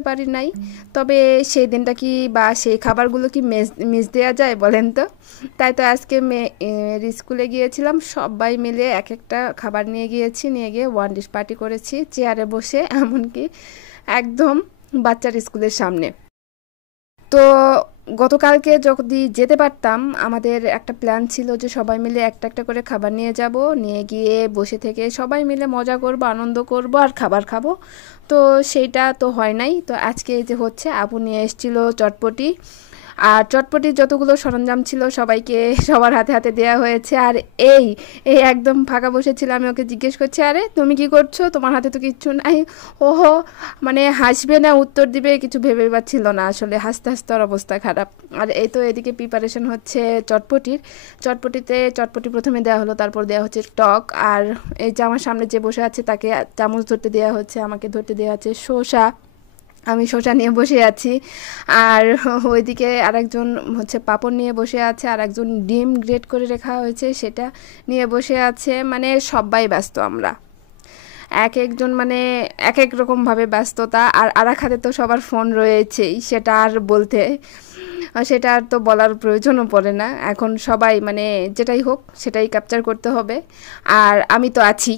পারি নাই। তবে সেই দিনটা কি বা সেই খাবারগুলো কি মিস দেওয়া যায় বলেন তো? তাই তো আজকে এর স্কুলে গিয়েছিলাম, সবাই মিলে এক একটা খাবার নিয়ে গিয়েছি, নিয়ে গিয়ে ওয়ান ডিশ পার্টি করেছি চেয়ারে বসে, এমনকি একদম বাচ্চার স্কুলের সামনে। তো গতকালকে যদি যেতে পারতাম, আমাদের একটা প্ল্যান ছিল যে সবাই মিলে একটা একটা করে খাবার নিয়ে যাব, নিয়ে গিয়ে বসে থেকে সবাই মিলে মজা করব, আনন্দ করব আর খাবার খাবো। তো সেইটা তো হয় নাই। তো আজকে এই যে হচ্ছে, আপু নিয়ে এসেছিল চটপটি, আর চটপটির যতগুলো সরঞ্জাম ছিল সবাইকে সবার হাতে হাতে দেওয়া হয়েছে। আর এই এই একদম ফাঁকা বসেছিল, আমি ওকে জিজ্ঞেস করছি, আরে তুমি কি করছো, তোমার হাতে তো কিচ্ছু নাই। ওহো, মানে হাসবে না উত্তর দিবে কিছু ভেবে পাচ্ছিল না, আসলে হাসতে হাসতে ওর অবস্থা খারাপ। আর এই তো এদিকে প্রিপারেশন হচ্ছে চটপটির। চটপটি প্রথমে দেওয়া হলো, তারপর দেওয়া হচ্ছে টক, আর এই যে আমার সামনে যে বসে আছে তাকে চামচ ধরতে দেওয়া হচ্ছে, আমাকে ধরতে দেওয়া হচ্ছে শসা। আমি শসা নিয়ে বসে আছি। আর ওইদিকে আরেকজন হচ্ছে পাঁপড় নিয়ে বসে আছে, আর একজন ডিম গ্রেট করে রাখা হয়েছে সেটা নিয়ে বসে আছে। মানে সবাই ব্যস্ত আমরা, এক একজন মানে এক এক রকমভাবে ব্যস্ততা। আর আরেক হাতে তো সবার ফোন রয়েছেই, সেটা আর বলতে, সেটা আর তো বলার প্রয়োজনও পড়ে না। এখন সবাই মানে যেটাই হোক সেটাই ক্যাপচার করতে হবে। আর আমি তো আছি,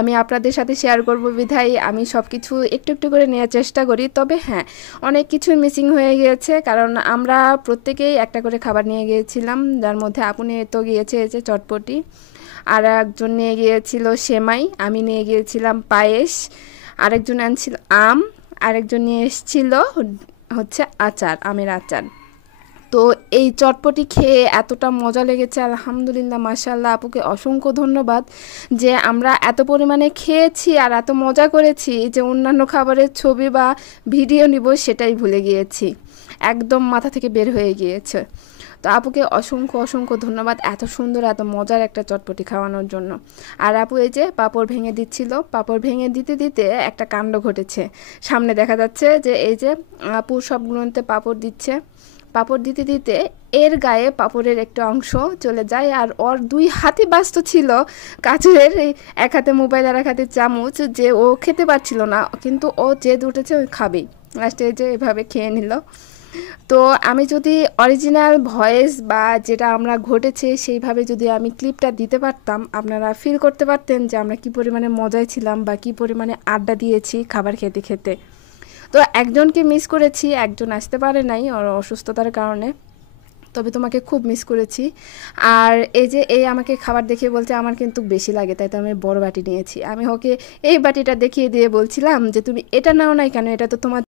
আমি আপনাদের সাথে শেয়ার করব বিধায় আমি সব কিছু একটু একটু করে নেওয়ার চেষ্টা করি। তবে হ্যাঁ, অনেক কিছু মিসিং হয়ে গিয়েছে, কারণ আমরা প্রত্যেকেই একটা করে খাবার নিয়ে গিয়েছিলাম, যার মধ্যে আপু নিয়ে তো গিয়েছে এই যে চটপটি, আর একজন নিয়ে গিয়েছিল সেমাই, আমি নিয়ে গিয়েছিলাম পায়েস, আরেকজন আনছিল আম, আরেকজন নিয়ে এসেছিল হচ্ছে আচার, আমের আচার। তো এই চটপটি খেয়ে এতটা মজা লেগেছে, আলহামদুলিল্লাহ, মাশাআল্লাহ, আপুকে অসংখ্য ধন্যবাদ যে আমরা এত পরিমাণে খেয়েছি আর এত মজা করেছি যে অন্যান্য খাবারের ছবি বা ভিডিও নিব সেটাই ভুলে গিয়েছি, একদম মাথা থেকে বের হয়ে গিয়েছে। তো আপুকে অসংখ্য অসংখ্য ধন্যবাদ এত সুন্দর এত মজার একটা চটপটি খাওয়ানোর জন্য। আর আপু এই যে পাঁপড় ভেঙে দিচ্ছিল, পাঁপড় ভেঙে দিতে দিতে একটা কাণ্ড ঘটেছে, সামনে দেখা যাচ্ছে যে এই যে আপু সবগুলোতে পাঁপড় দিচ্ছে, পাঁপড় দিতে দিতে এর গায়ে পাঁপড়ের একটা অংশ চলে যায়, আর ওর দুই হাতই ব্যস্ত ছিল কাছের, এই এক হাতে মোবাইল আর এক হাতে চামচ, যে ও খেতে পারছিল না, কিন্তু ও জেদ উঠেছে ওই খাবেই, লাস্টে যে এভাবে খেয়ে নিল। তো আমি যদি অরিজিনাল ভয়েস বা যেটা আমরা ঘটেছে সেইভাবে যদি আমি ক্লিপটা দিতে পারতাম, আপনারা ফিল করতে পারতেন যে আমরা কী পরিমাণে মজায় ছিলাম বা কী পরিমাণে আড্ডা দিয়েছি খাবার খেতে খেতে। তো একজনকে মিস করেছি, একজন আসতে পারে নাই ওর অসুস্থতার কারণে, তবে তোমাকে খুব মিস করেছি। আর এই যে এই আমাকে খাবার দেখিয়ে বলছে আমার কিন্তু বেশি লাগে, তাই তো আমি বড় বাটি নিয়েছি। আমি ওকে এই বাটিটা দেখিয়ে দিয়ে বলছিলাম যে তুমি এটা নাও নাই কেন, এটা তো তোমার